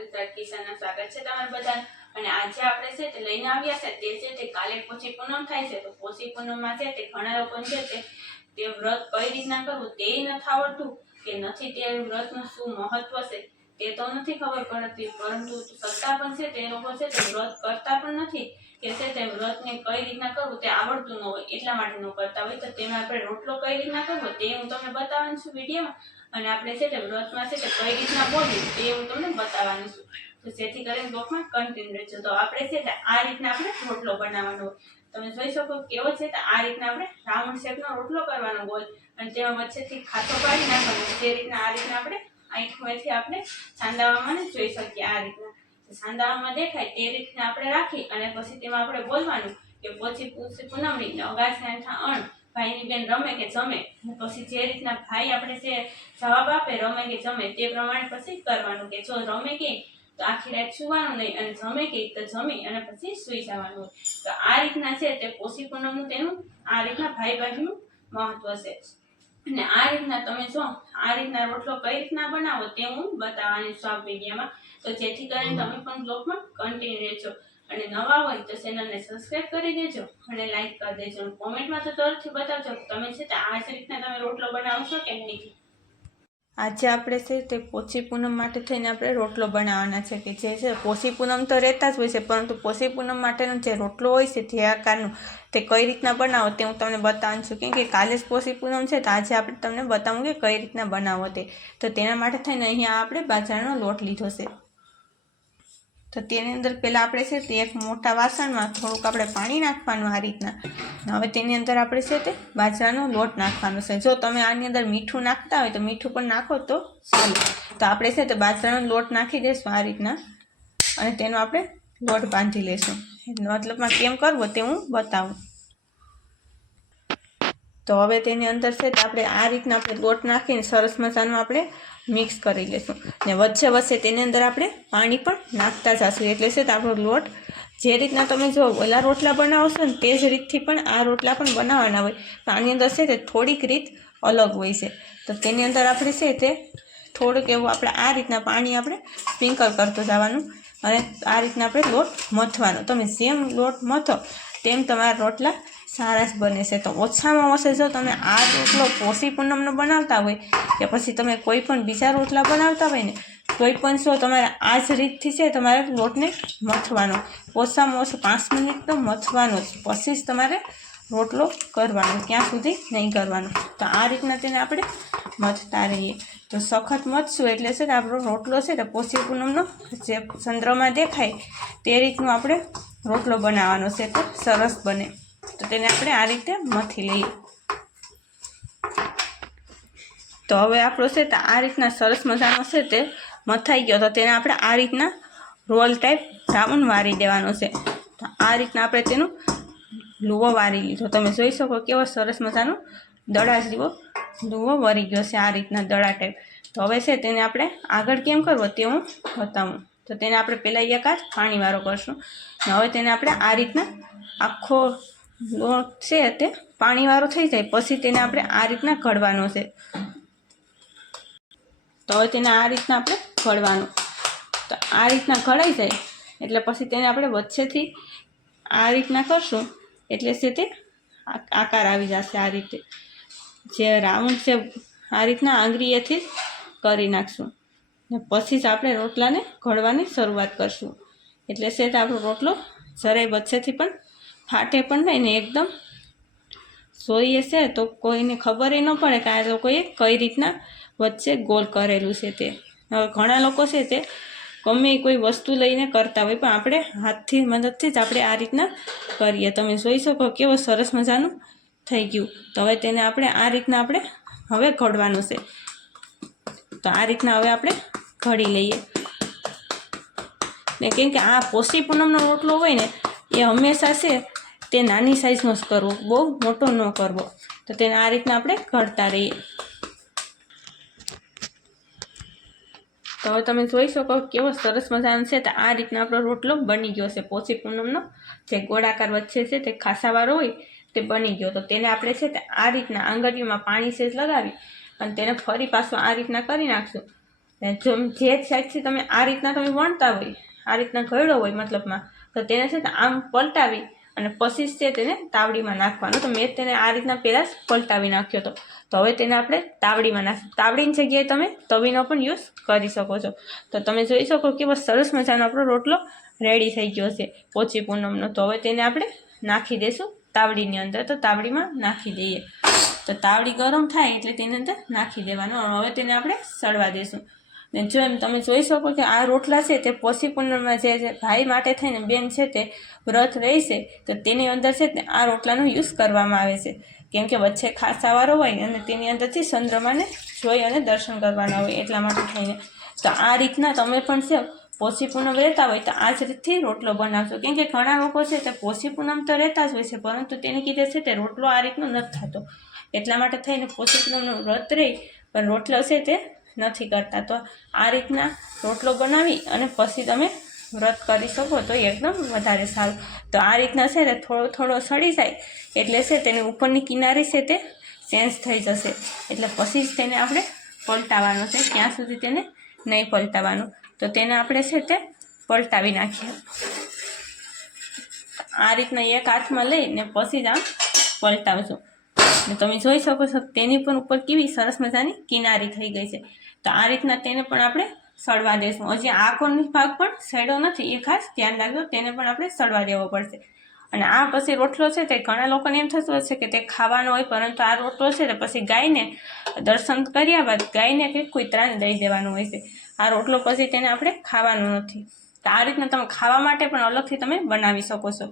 ગુજરાત કિસાનના સ્વાગત છે તમારા બધા અને આજે આપણે છે તે લઈને આવ્યા છે તે છે તે કાલે પોષી પૂનમ થાય છે તો પોષી પૂનમમાં છે તે ઘણા લોકો છે તે વ્રત કઈ રીતના કરવું તે નથી આવડતું કે નથી તે વ્રતનું શું મહત્વ છે તે તો નથી ખબર પડતી, પરંતુ સત્તા પણ છે, તે લોકો છે તે વ્રત કરતા પણ નથી કે છે તે વ્રતને કઈ રીતના કરવું, તે આવડતું ન હોય, એટલા માટે ન કરતા હોય. તો તેમાં આપણે રોટલો કઈ રીતના કરવો, તે હું તમને બતાવવાની છું વિડીયોમાં. અને આપણે છે તે વ્રતમાં છે તે કઈ રીતના બોલવું, તે હું તમને બતાવવાનું છું. તો જેથી કરીને બ્લોકમાં કન્ટિન્યુ રહેજો. તો આપણે છે તે આ રીતના આપણે રોટલો બનાવવાનો હોય. તમે જોઈ શકો કેવો છે તો આ રીતના આપણે રાઉન્ડ શેપનો રોટલો કરવાનો હોય. અને તેમાં વચ્ચેથી ખાતો પાડી નાખવાનો તે રીતના આ રીતના આપણે આંખમાંથી આપણે સાંદાવામાં જોઈ શકીએ આ રીતના. સાંદાવામાં દેખાય તે રીતના આપણે રાખી અને પછી તેમાં આપણે બોલવાનું કે પછી પૂછી પૂનમની અગાસી આઠા અણ, ભાઈની બેન રમે કે જમે? પછી જે રીતના ભાઈ આપણે જે જવાબ આપે, રમે કે જમે, તે પ્રમાણે પછી કરવાનું કે જો રમે કે, તો આખી રાત સુવાનું નહીં અને જમે કે, તો જમી અને પછી સૂઈ જવાનું. તો આ રીતના છે તે પોષી પૂનમનું તેનું આ રીતના ભાઈ બહેનનું મહત્વ છે. અને આ રીતના તમે જો આ રીતના રોટલો કઈ રીતના બનાવો તે હું બતાવવાની છું આ વિડીયોમાં. તો જેથી કરીને તમે પણ બ્લોગમાં કન્ટિન્યુ રહેજો. અને નવા હોય તો ચેનલને સબસ્ક્રાઇબ કરી દેજો અને લાઈક કરી દેજો કોમેન્ટમાં તો તરફથી બતાવજો તમે છે આ જ રીતના તમે રોટલો બનાવશો કે નહીં. આજે આપણે છે તે પોષી પૂનમ માટે થઈને આપણે રોટલો બનાવવાના છે કે જે છે પોષી પૂનમ તો રહેતા જ હોય છે, પરંતુ પોષી પૂનમ માટેનો જે રોટલો હોય છે જે આકારનું તે કઈ રીતના બનાવો તે હું તમને બતાવું છું. કેમ કે કાલે જ પોષી પૂનમ છે તો આજે આપણે તમને બતાવું કે કઈ રીતના બનાવો તે. તો તેના માટે થઈને અહીંયા આપણે બાજરાનો લોટ લીધો છે. તો તેની અંદર પહેલાં આપણે છે તે એક મોટા વાસણમાં થોડુંક આપણે પાણી નાખવાનું આ રીતના. હવે તેની અંદર આપણે છે તે બાજરાનો લોટ નાખવાનો છે. જો તમે આની અંદર મીઠું નાખતા હોય તો મીઠું પણ નાખો તો સારું. તો આપણે છે તે બાજરાનો લોટ નાખી દઈશું આ રીતના અને તેનો આપણે લોટ બાંધી લઈશું. મતલબમાં કેમ કરવો તે હું બતાવું. તો હવે તેની અંદર છે તે આપણે આ રીતના આપણે લોટ નાખીને સરસ મજાનું આપણે મિક્સ કરી લઈશું. ને વચ્ચે વચ્ચે તેની અંદર આપણે પાણી પણ નાખતા જશું. એટલે છે તો આપણો લોટ જે રીતના તમે જો ઓલા રોટલા બનાવશો ને તે જ રીતથી પણ આ રોટલા પણ બનાવવાના હોય. પણ આની અંદર છે તે થોડીક રીત અલગ હોય છે. તો તેની અંદર આપણે છે તે થોડુંક એવું આપણે આ રીતના પાણી આપણે સ્પ્રિંકલ કરતું જવાનું અને આ રીતના આપણે લોટ મથવાનો. તમે જેમ લોટ મથો, તેમ તમારા રોટલા સારા જ બને છે. તો ઓછામાં ઓછા જો તમે આ રોટલો પોષી પૂનમનો બનાવતા હોય કે પછી તમે કોઈ પણ બીજા રોટલા બનાવતા હોય ને કોઈ પણ શું તમારે આ જ રીતથી છે તમારે લોટને મથવાનો. ઓછામાં ઓછો પાંચ મિનિટ તો મથવાનો જ. પછી જ તમારે રોટલો કરવાનો, ક્યાં સુધી નહીં કરવાનો. તો આ રીતના તેને આપણે મથતા રહીએ. તો સખત મથશું એટલે છે કે આપણો રોટલો છે ને પોષી પૂનમનો જે ચંદ્રમાં દેખાય તે રીતનું આપણે રોટલો બનાવવાનો છે. તો સરસ બને. તો તેને આપણે આ રીતે મથી લઈએ. તો હવે આપણો છે તો આ રીતના સરસ મજાનો છે તે મથાઈ ગયો. તો તેને આપણે આ રીતના રોલ ટાઈપ સાબુન વારી દેવાનો છે. તો આ રીતના આપણે તેનું લુવો વારી લીધો. તમે જોઈ શકો કેવો સરસ મજાનો દડા જેવો લુવો વરી ગયો છે આ રીતના દડા ટાઈપ તો હવે છે તેને આપણે આગળ કેમ કરવો તે હું બતાવું. તો તેને આપણે પહેલાં એક જ પાણીવાળો કરશું. હવે તેને આપણે આ રીતના આખો લોટ છે તે, પાણીવાળો થઈ જાય, પછી તેને આપણે આ રીતના ઘડવાનો છે. તો હવે તેને આ રીતના આપણે ઘડવાનું. તો આ રીતના ઘડાઈ જાય, એટલે પછી તેને આપણે વચ્ચેથી આ રીતના કરશું, એટલે છે તે આકાર આવી જશે આ રીતે. જે રાઉન્ડ છે, આ રીતના આંગળીએથી કરી નાખશું. ને પછી જ આપણે રોટલાને ઘડવાની શરૂઆત કરશું. એટલે છે તે આપણો રોટલો જરાય વચ્ચેથી પણ ફાટે પણ નહીં ને એકદમ. જોઈએ છે તો કોઈને ખબર ન પડે કે આ લોકોએ કઈ રીતના વચ્ચે ગોલ કરેલું છે તે. હવે ઘણા લોકો છે તે ગમે કોઈ વસ્તુ લઈને કરતા હોય, પણ આપણે હાથથી મદદથી જ આપણે આ રીતના કરીએ. તમે જોઈ શકો કેવો સરસ મજાનું થઈ ગયું. તો હવે તેને આપણે આ રીતના આપણે હવે ઘડવાનું છે. તો આ રીતના હવે આપણે ઘડી લઈએ. ને કેમ કે આ પોષી પૂનમનો રોટલો હોય ને, એ હંમેશા છે તે નાની સાઇઝનો જ કરવો, બહુ મોટો ન કરવો. તો તેને આ રીતના આપણે ઘડતા રહીએ. તો હવે તમે જોઈ શકો કેવો સરસ મજાનો છે. તો આ રીતના આપણો રોટલો બની ગયો છે. પોચી પૂનમનો જે ગોળાકાર વચ્ચે છે તે ખાસાવાળો હોય તે બની ગયો. તો તેને આપણે છે તે આ રીતના આંગળીઓમાં પાણી સેજ લગાવી અને તેને ફરી પાછું આ રીતના કરી નાખશું. જો જે સાઈડથી તમે આ રીતના તમે વણતા હોય, આ રીતના ઘડ્યો હોય મતલબમાં, તો તેને છે ને આમ પલટાવી અને પછી છે તેને તાવડીમાં નાખવાનો. તો મેં તેને આ રીતના પહેલાં પલટાવી નાખ્યો હતો. તો હવે તેને આપણે તાવડીમાં નાખીશું. તાવડીની જગ્યાએ તમે તવીનો પણ યુઝ કરી શકો છો. તો તમે જોઈ શકો કે બસ સરસ મજાનો આપણો રોટલો રેડી થઈ ગયો છે પોચી પૂનમનો. તો હવે તેને આપણે નાખી દઈશું તાવડીની અંદર. તો તાવડીમાં નાખી દઈએ. તો તાવડી ગરમ થાય એટલે તેની અંદર નાખી દેવાનું. હવે તેને આપણે સળવા દઈશું ને જો એમ તમે જોઈ શકો કે આ રોટલા છે તે પોષી પૂનમમાં જે ભાઈ માટે થઈને બેન છે તે વ્રત રહેશે, તો તેની અંદર છે તે આ રોટલાનો યુઝ કરવામાં આવે છે. કેમ કે વચ્ચે ખાસાવારો હોય અને તેની અંદરથી ચંદ્રમાને જોઈ અને દર્શન કરવાના હોય એટલા માટે થઈને. તો આ રીતના તમે પણ છે પોષી પૂનમ રહેતા હોય તો આ જ રીતથી રોટલો બનાવશો કેમ કે ઘણા લોકો છે તે પોષી પૂનમ તો રહેતા જ હોય છે, પરંતુ તેને કીધે છે તે રોટલો આ રીતનો નથી થતો. એટલા માટે થઈને પોષી પૂનમનું વ્રત રહી, પણ રોટલો છે તે નથી કરતા. તો આ રીતના રોટલો બનાવી અને પછી તમે વ્રત કરી શકો તો એકદમ વધારે સારું. તો આ રીતના છે ને થોડો થોડો સડી જાય એટલે છે તેની ઉપરની કિનારી છે તે ચેન્જ થઈ જશે. એટલે પછી જ તેને આપણે પલટાવવાનું છે. ત્યાં સુધી તેને નહીં પલટાવવાનું. તો તેને આપણે છે તે પલટાવી નાખીએ. આ રીતના એક હાથમાં લઈને પછી જ આમ પલટાવશું. ને તમે જોઈ શકો છો તેની પણ ઉપર કેવી સરસ મજાની કિનારી થઈ ગઈ છે. તો આ રીતના તેને પણ આપણે સડવા દઈશું હજી આ કોણની ભાગ પણ સડ્યો નથી, એ ખાસ ધ્યાન રાખજો, તેને પણ આપણે સડવા દેવો પડશે. અને આ પછી રોટલો છે તે ઘણા લોકોને એમ થતું હશે કે તે ખાવાનો હોય, પરંતુ આ રોટલો છે તે પછી ગાયને દર્શન કર્યા બાદ ગાયને કે કોઈ ત્રાણ દઈ દેવાનું હોય છે. આ રોટલો પછી તેને આપણે ખાવાનું નથી. તો આ રીતના તમે ખાવા માટે પણ અલગથી તમે બનાવી શકો છો.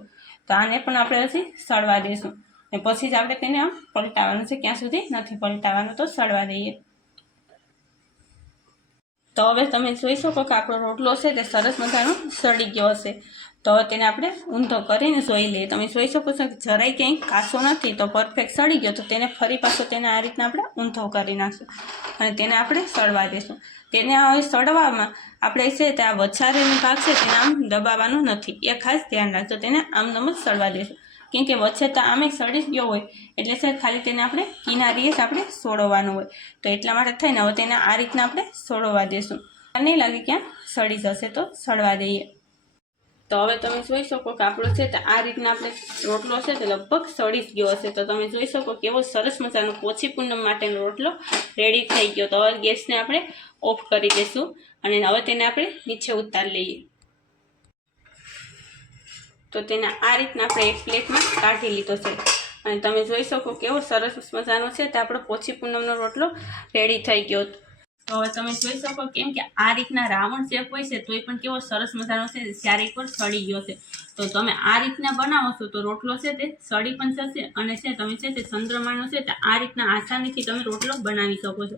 તો આને પણ આપણે હજી સળવા દઈશું ને પછી જ આપણે તેને આમ પલટાવવાનું છે, ક્યાં સુધી નથી પલટાવવાનું તો સળવા દઈએ. તો હવે તમે જોઈ શકો કે આપણો રોટલો છે તે સરસ મજાનો સડી ગયો હશે. તો તેને આપણે ઊંધો કરીને જોઈ લઈએ. તમે જોઈ શકો છો કે જરાય ક્યાંય કાસો નથી તો પરફેક્ટ સડી ગયો. તો તેને ફરી પાછો તેને આ રીતના આપણે ઊંધો કરી નાખશું અને તેને આપણે સળવા દઈશું તેને હવે સળવામાં આપણે છે તે આ વછારેનો ભાગ છે તેને આમ દબાવવાનો નથી. એ ખાસ ધ્યાન રાખજો. તેને આમ નમ જ સળવા દઈશું કેમ કે વચ્ચે તો આમે સડી જ ગયો હોય. એટલે છે ખાલી તેને આપણે કિનારીએ જ આપણે સોડવાનું હોય. તો એટલા માટે થઈને હવે તેને આ રીતના આપણે સોડવા દઈશું નહીં લાગે ક્યાં સડી જશે, તો સડવા દઈએ. તો હવે તમે જોઈ શકો કે આપણો છે તો આ રીતના આપણે રોટલો છે તે લગભગ સડી જ ગયો હશે. તો તમે જોઈ શકો કેવો સરસ મજાનો પોછી પૂનમ માટેનો રોટલો રેડી થઈ ગયો. તો હવે ગેસને આપણે ઓફ કરી દઈશું અને હવે તેને આપણે નીચે ઉતારી લઈએ. તો તેને આ રીતના આપણે એક પ્લેટમાં કાઢી લીધો છે. અને તમે જોઈ શકો કેવો સરસ મજાનો છે તે આપણો પોછી પૂનમનો રોટલો રેડી થઈ ગયો. તો હવે તમે જોઈ શકો કેમ કે આ રીતના રાવણ શેપ હોય છે તોય પણ કેવો સરસ મજાનો છે ચારેક પર સડી ગયો છે. તો તમે આ રીતના બનાવો છો તો રોટલો છે તે સડી પણ જશે અને છે તમે છે તે ચંદ્રમાનો છે તે આ રીતના આસાનીથી તમે રોટલો બનાવી શકો છો.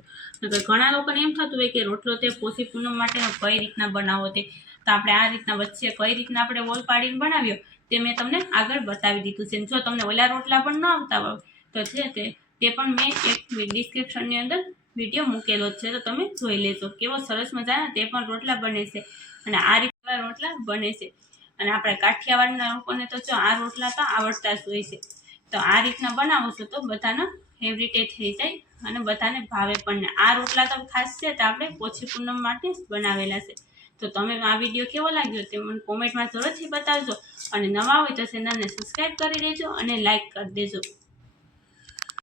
ઘણા લોકોને એમ થતું હોય કે રોટલો તે પોષી પૂનમ માટેનો કઈ રીતના બનાવો તે. તો આપણે આ રીતના વચ્ચે કઈ રીતના આપણે વોલ પાડીને બનાવ્યો તે મેં તમને આગળ બતાવી દીધું છે. જો તમને ઓલા રોટલા પણ ન આવતા હોય, તો છે તે તે પણ મેં એક ડિસ્ક્રિપ્શનની અંદર વીડિયો મૂકેલો છે. તો તમે જોઈ લેજો, કેવો સરસ મજાના તે પણ રોટલા બને છે. અને આ રીતના રોટલા બને છે. અને આપણે કાઠિયાવાડના લોકોને તો જો આ રોટલા તો આવડતા જ હોય છે. તો આ રીતના બનાવો છો તો બધાનો ફેવરિટે થઈ જાય અને બધાને ભાવે પણ આ રોટલા તો ખાસ છે તો આપણે પોછી પૂનમ માટે જ બનાવેલા છે. તો તમે આ વીડિયો કેવો લાગ્યો તે મને કોમેન્ટમાં જરૂરથી બતાવજો. અને નવા હોય તો ચેનલને સબસ્ક્રાઈબ કરી દેજો અને લાઈક કરી દેજો.